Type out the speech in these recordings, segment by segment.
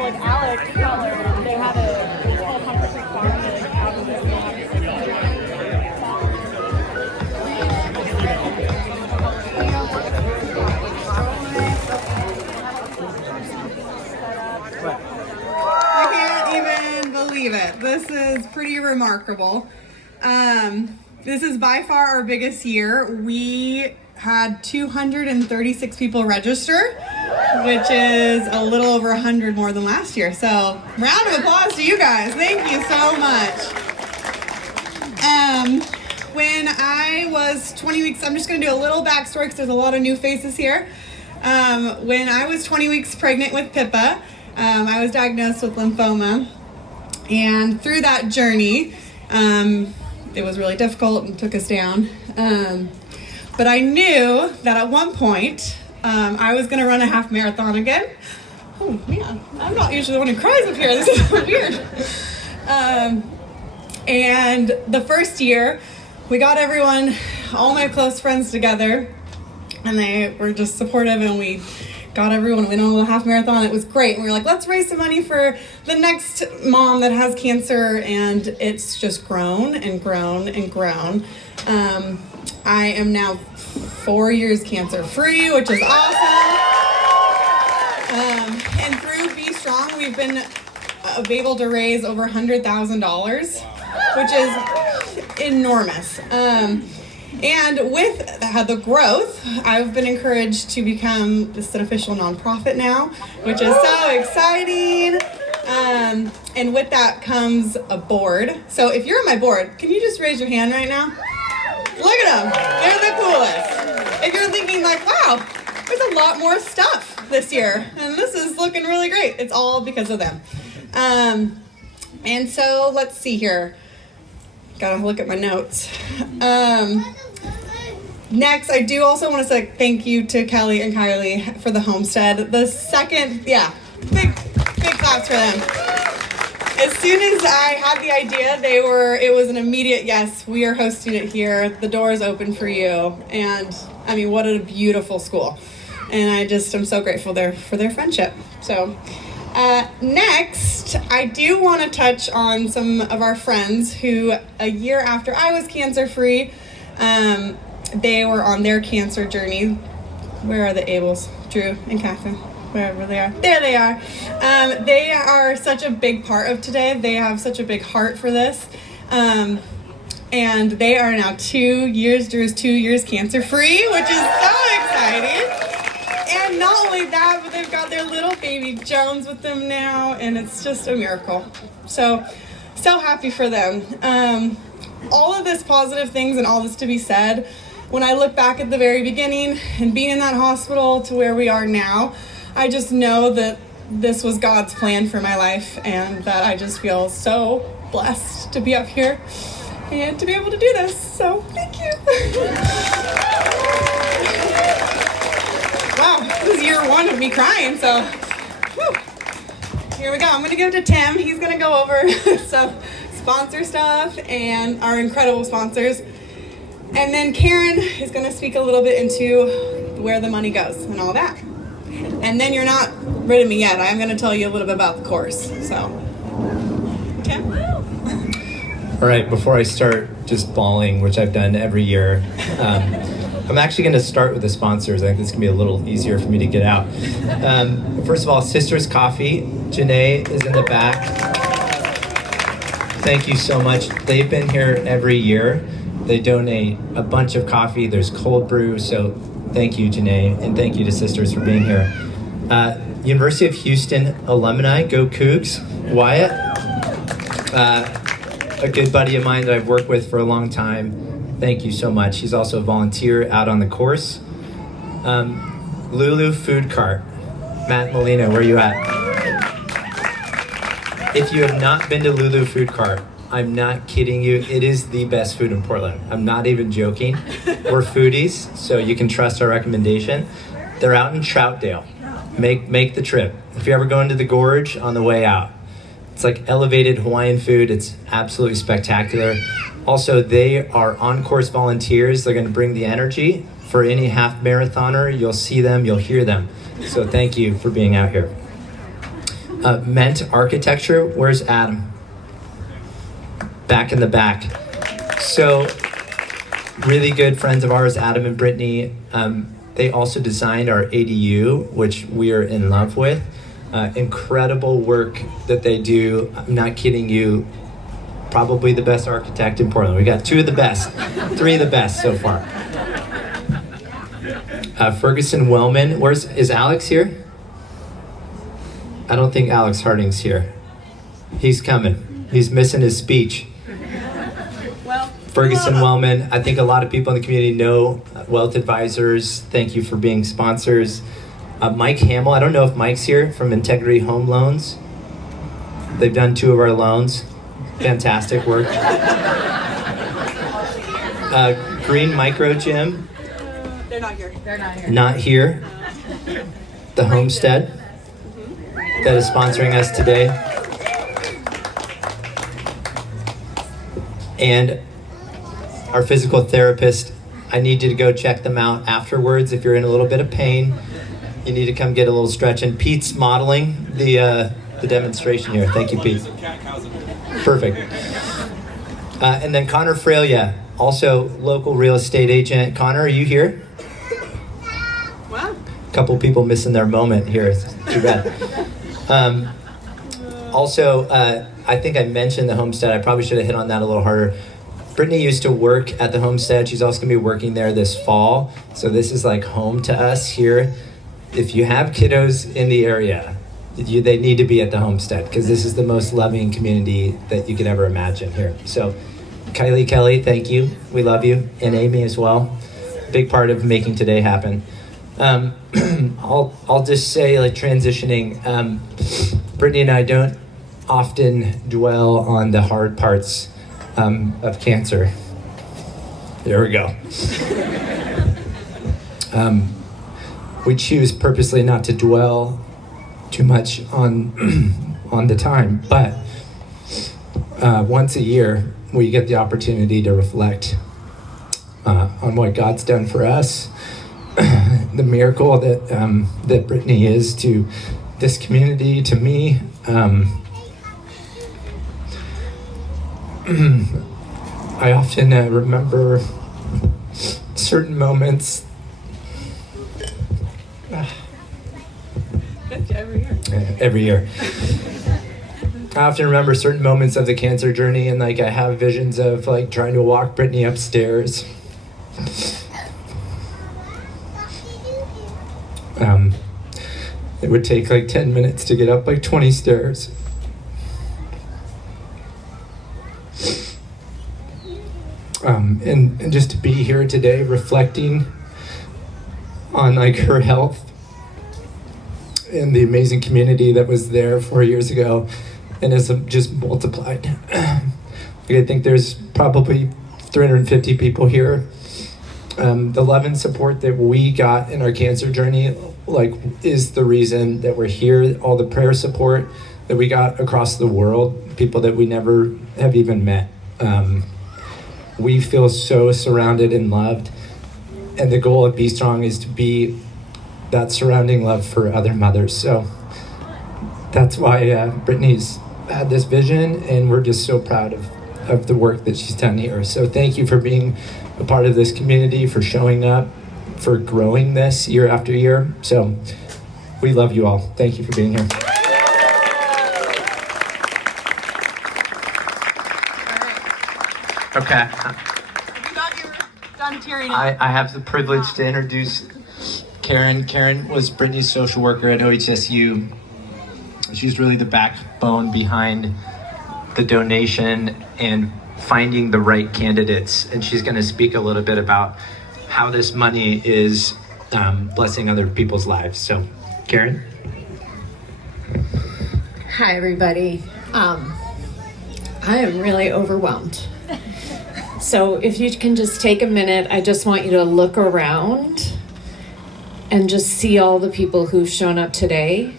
So like Alex Keller, they had it's called Hunter Creek Farm, and like out of this, they I can't even believe it. This is pretty remarkable. This is by far our biggest year. We had 236 people register, which is a little over 100 more than last year. So round of applause to you guys. Thank you so much. When I was 20 weeks, I'm just going to do a little backstory because there's a lot of new faces here. When I was 20 weeks pregnant with Pippa, I was diagnosed with lymphoma. And through that journey, it was really difficult and took us down. But I knew that at one point, I was going to run a half marathon again. Oh, man, I'm not usually the one who cries up here. This is so weird. And the first year, we got everyone, all my close friends together, and they were just supportive, and we got everyone, we went on a half marathon. It was great. And we were like, let's raise some money for the next mom that has cancer, and it's just grown and grown and grown. I am now 4 years cancer-free, which is awesome. And through BStrong, we've been able to raise over $100,000, which is enormous. And with the growth, I've been encouraged to become just an official nonprofit now, which is so exciting. And with that comes a board. So if you're on my board, can you just raise your hand right now? Look at them. They're the coolest. If you're thinking like, wow, there's a lot more stuff this year, and this is looking really great, it's all because of them. And so let's see here. Gotta look at my notes. Next, I do also want to say thank you to Kelly and Kylie for the homestead. The second, big claps for them. As soon as I had the idea, it was an immediate yes, we are hosting it here. The door is open for you. And I mean, what a beautiful school. And I'm so grateful for their friendship. So next, I do want to touch on some of our friends who a year after I was cancer-free, they were on their cancer journey. Where are the Abels? Drew and Catherine, wherever they are. There they are. They are such a big part of today. They have such a big heart for this. And they are now 2 years, Drew's 2 years cancer-free, which is so exciting. And not only that, but they've got their little baby Jones with them now, and it's just a miracle. So happy for them. All of this positive things and all this to be said, when I look back at the very beginning and being in that hospital to where we are now, I just know that this was God's plan for my life, and that I just feel so blessed to be up here and to be able to do this. So thank you. Wow, this is year one of me crying, so whew. Here we go. I'm going to give it to Tim. He's going to go over some sponsor stuff and our incredible sponsors. And then Karen is going to speak a little bit into where the money goes and all that. And then you're not rid of me yet. I'm going to tell you a little bit about the course. So, Tim? All right, before I start just bawling, which I've done every year, I'm actually going to start with the sponsors. I think this is going to be a little easier for me to get out. First of all, Sisters Coffee. Janae is in the back. Thank you so much. They've been here every year. They donate a bunch of coffee. There's cold brew. So thank you, Janae, and thank you to Sisters for being here. University of Houston alumni, go Cougs. Wyatt, a good buddy of mine that I've worked with for a long time. Thank you so much. He's also a volunteer out on the course. Lulu Food Cart. Matt Molina, where are you at? If you have not been to Lulu Food Cart, I'm not kidding you. It is the best food in Portland. I'm not even joking. We're foodies, so you can trust our recommendation. They're out in Troutdale. Make the trip. If you ever go into the gorge on the way out, it's like elevated Hawaiian food. It's absolutely spectacular. Also, they are on-course volunteers. They're going to bring the energy. For any half marathoner, you'll see them, you'll hear them. So thank you for being out here. Ment Architecture. Where's Adam? Back in the back. So, really good friends of ours, Adam and Brittnie. They also designed our ADU, which we are in love with. Incredible work that they do. I'm not kidding you. Probably the best architect in Portland. We got 2 of the best, 3 of the best so far. Ferguson Wellman. Is Alex here? I don't think Alex Harding's here. He's coming. He's missing his speech. Ferguson Wellman. I think a lot of people in the community know Wealth Advisors. Thank you for being sponsors. Mike Hamill. I don't know if Mike's here from Integrity Home Loans. They've done 2 of our loans. Fantastic work. Green Micro Gym. They're not here. Not here. The Homestead that is sponsoring us today. And our physical therapist. I need you to go check them out afterwards. If you're in a little bit of pain, you need to come get a little stretch. And Pete's modeling the demonstration here. Thank you, Pete. Perfect. And then Connor Frailia, also local real estate agent. Connor, are you here? Wow. A couple people missing their moment here. It's too bad. Also, I think I mentioned the Homestead. I probably should have hit on that a little harder. Brittnie used to work at the Homestead. She's also going to be working there this fall. So this is like home to us here. If you have kiddos in the area, they need to be at the Homestead because this is the most loving community that you could ever imagine here. So Kylie Kelly, thank you. We love you. And Amy as well. Big part of making today happen. I'll just say, like, transitioning, Brittnie and I don't often dwell on the hard parts of cancer. There we go. We choose purposely not to dwell too much on the time, but once a year we get the opportunity to reflect on what God's done for us, the miracle that that Brittnie is to this community, to me. I often remember certain moments. Every year. I often remember certain moments of the cancer journey, and like I have visions of like trying to walk Brittnie upstairs. It would take like 10 minutes to get up like 20 stairs. And just to be here today reflecting on like her health and the amazing community that was there 4 years ago and has just multiplied. I think there's probably 350 people here. The love and support that we got in our cancer journey like is the reason that we're here. All the prayer support that we got across the world, people that we never have even met. We feel so surrounded and loved. And the goal of BStrong is to be that surrounding love for other mothers. So that's why Brittnie's had this vision, and we're just so proud of the work that she's done here. So thank you for being a part of this community, for showing up, for growing this year after year. So we love you all. Thank you for being here. Okay. You thought you were done tearing up. I have the privilege to introduce Karen. Karen was Brittnie's social worker at OHSU. She's really the backbone behind the donation and finding the right candidates. And she's going to speak a little bit about how this money is blessing other people's lives. So, Karen? Hi, everybody. I am really overwhelmed. So if you can just take a minute, I just want you to look around and just see all the people who've shown up today.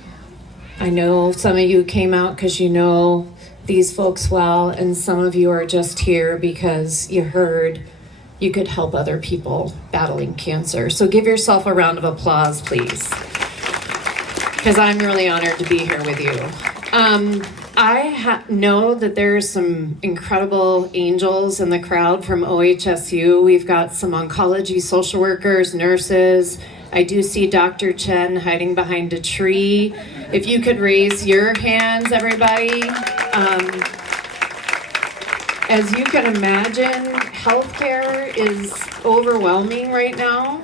I know some of you came out because you know these folks well, and some of you are just here because you heard you could help other people battling cancer. So give yourself a round of applause, please, because I'm really honored to be here with you. I know that there's some incredible angels in the crowd from OHSU. We've got some oncology social workers, nurses. I do see Dr. Chen hiding behind a tree. If you could raise your hands, everybody. As you can imagine, healthcare is overwhelming right now.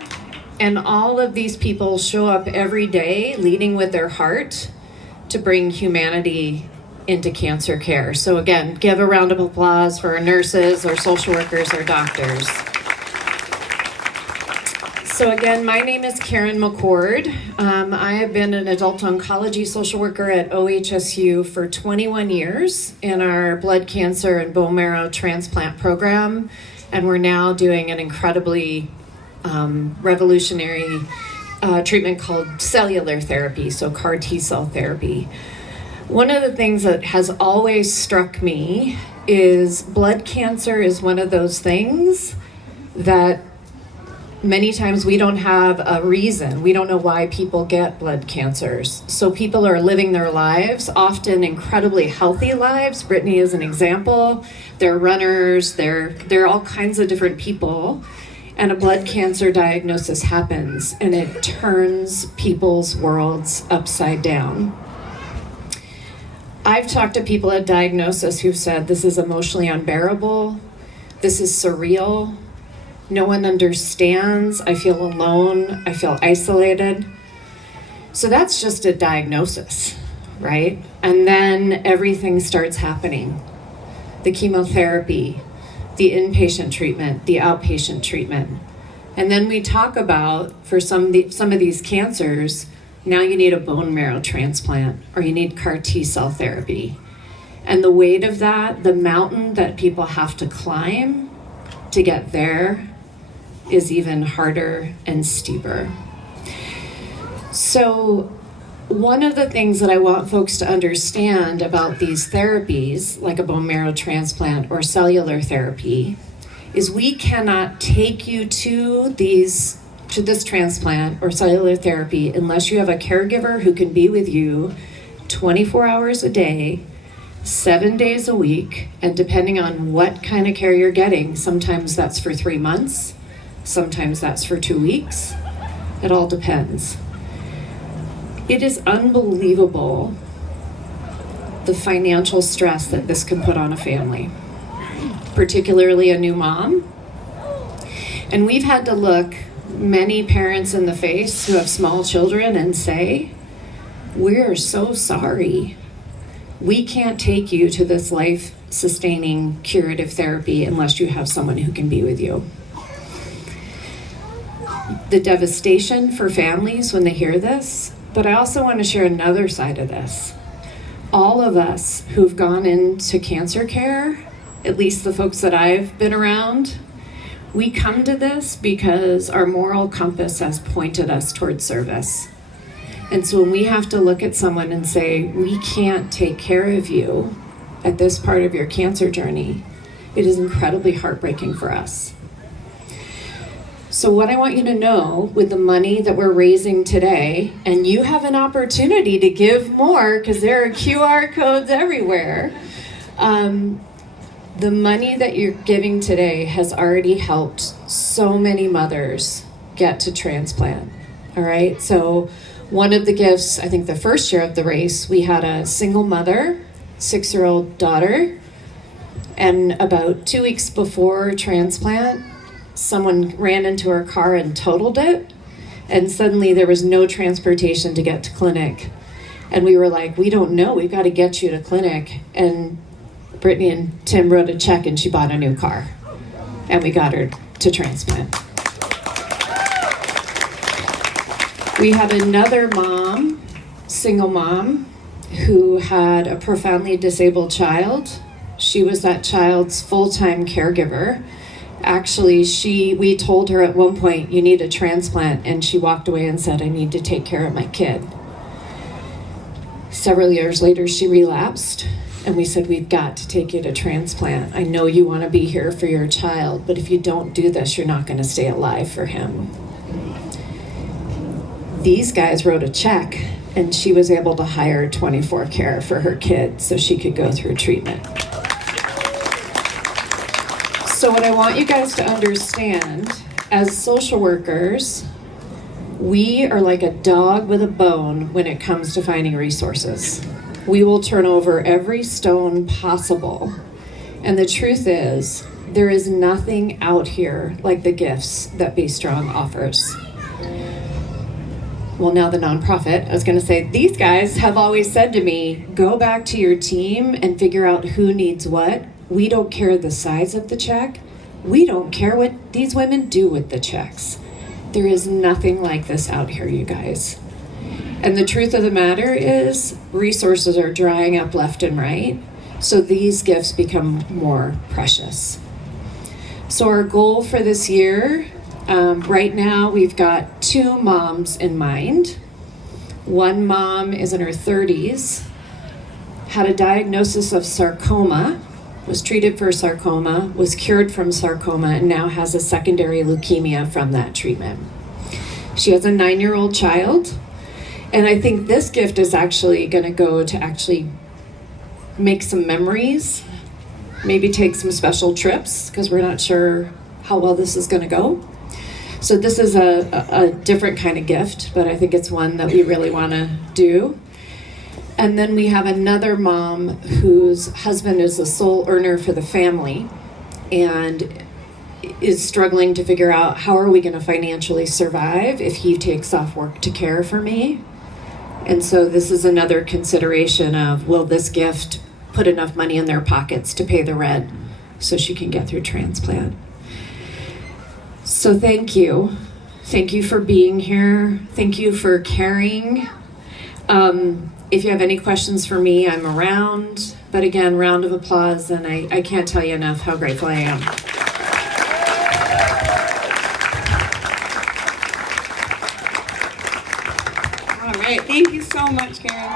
And all of these people show up every day leading with their heart to bring humanity into cancer care. So again, give a round of applause for our nurses, our social workers, our doctors. So again, my name is Karen McCord. I have been an adult oncology social worker at OHSU for 21 years in our blood cancer and bone marrow transplant program. And we're now doing an incredibly revolutionary treatment called cellular therapy, so CAR T-cell therapy. One of the things that has always struck me is blood cancer is one of those things that many times we don't have a reason. We don't know why people get blood cancers. So people are living their lives, often incredibly healthy lives. Brittnie is an example. They're runners, they're all kinds of different people. And a blood cancer diagnosis happens and it turns people's worlds upside down. I've talked to people at diagnosis who've said this is emotionally unbearable, this is surreal, no one understands, I feel alone, I feel isolated. So that's just a diagnosis, right? And then everything starts happening. The chemotherapy, the inpatient treatment, the outpatient treatment. And then we talk about, for some of these cancers, now you need a bone marrow transplant or you need CAR T-cell therapy. And the weight of that, the mountain that people have to climb to get there is even harder and steeper. So one of the things that I want folks to understand about these therapies, like a bone marrow transplant or cellular therapy, is we cannot take you to this transplant or cellular therapy unless you have a caregiver who can be with you 24 hours a day, 7 days a week, and depending on what kind of care you're getting, sometimes that's for 3 months, sometimes that's for 2 weeks. It all depends. It is unbelievable the financial stress that this can put on a family, particularly a new mom. And we've had to look many parents in the face who have small children and say, we're so sorry. We can't take you to this life-sustaining curative therapy unless you have someone who can be with you. The devastation for families when they hear this, but I also want to share another side of this. All of us who've gone into cancer care, at least the folks that I've been around, we come to this because our moral compass has pointed us towards service. And so when we have to look at someone and say, we can't take care of you at this part of your cancer journey, it is incredibly heartbreaking for us. So what I want you to know with the money that we're raising today, and you have an opportunity to give more because there are QR codes everywhere, the money that you're giving today has already helped so many mothers get to transplant, all right? So one of the gifts, I think the first year of the race, we had a single mother, 6-year-old daughter, and about 2 weeks before transplant, someone ran into her car and totaled it, and suddenly there was no transportation to get to clinic. And we were like, we don't know, we've got to get you to clinic. And Brittnie and Tim wrote a check and she bought a new car. And we got her to transplant. We had another mom, single mom, who had a profoundly disabled child. She was that child's full-time caregiver. Actually, we told her at one point, you need a transplant, and she walked away and said, I need to take care of my kid. Several years later, she relapsed, and we said, we've got to take you to transplant. I know you want to be here for your child, but if you don't do this, you're not going to stay alive for him. these guys wrote a check, and she was able to hire 24 care for her kid so she could go through treatment. So what I want you guys to understand, as social workers, we are like a dog with a bone when it comes to finding resources. We will turn over every stone possible. And the truth is, there is nothing out here like the gifts that BStrong offers. Well, now the nonprofit, I was going to say, these guys have always said to me, go back to your team and figure out who needs what. We don't care the size of the check. We don't care what these women do with the checks. There is nothing like this out here, you guys. And the truth of the matter is, resources are drying up left and right, so these gifts become more precious. So our goal for this year, right now we've got 2 moms in mind. One mom is in her 30s, had a diagnosis of sarcoma, was treated for sarcoma, was cured from sarcoma, and now has a secondary leukemia from that treatment. She has a 9-year-old child, and I think this gift is actually going to go to actually make some memories, maybe take some special trips, because we're not sure how well this is going to go. So this is a different kind of gift, but I think it's one that we really want to do. And then we have another mom whose husband is the sole earner for the family and is struggling to figure out, how are we going to financially survive if he takes off work to care for me? And so this is another consideration of, will this gift put enough money in their pockets to pay the rent so she can get through transplant? So thank you. Thank you for being here. Thank you for caring. If you have any questions for me, I'm around. But again, round of applause, and I can't tell you enough how grateful I am. All right, thank you so much, Karen.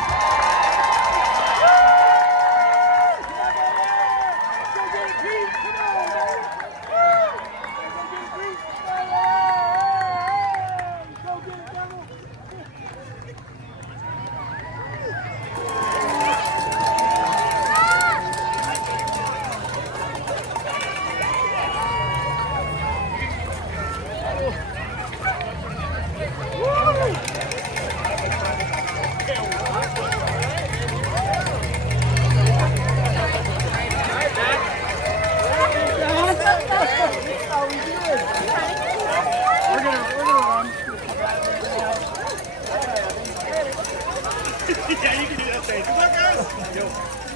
Yeah, you can do that thing. Good luck, guys. Yo.